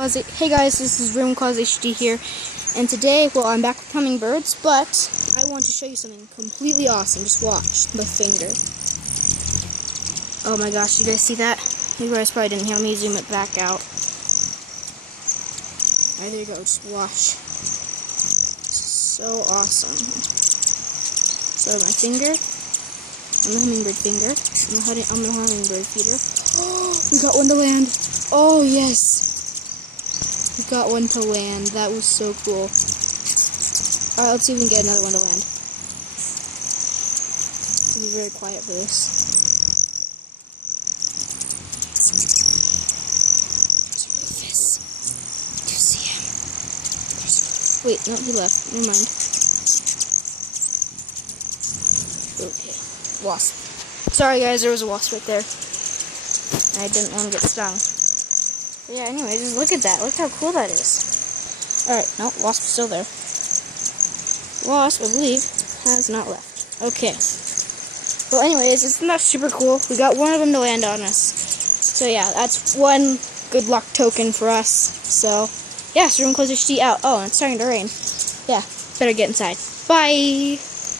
Hey guys, this is Roomcause HD here, and today, well, I'm back with hummingbirds, but I want to show you something completely awesome. Just watch my finger. Oh my gosh, you guys see that? You guys probably didn't hear me. Zoom it back out. Alright, there you go. Just watch. So awesome. So my finger, on the hummingbird finger, on the hummingbird feeder. Oh, we got one to land. Oh yes. We got one to land. That was so cool. Alright, let's see if we can get another one to land. Be very quiet for this. There's Rufus. Do you see him? There's Rufus. Wait, no, he left. Never mind. Okay. Wasp. Sorry guys, there was a wasp right there. I didn't want to get stung. But yeah, anyway, just look at that. Look how cool that is. Alright, no, wasp's still there. Wasp, I believe, has not left. Okay. Well, anyways, isn't that super cool? We got one of them to land on us. So yeah, that's one good luck token for us. So, yeah, so Roomcause HD out. Oh, and it's starting to rain. Yeah, better get inside. Bye!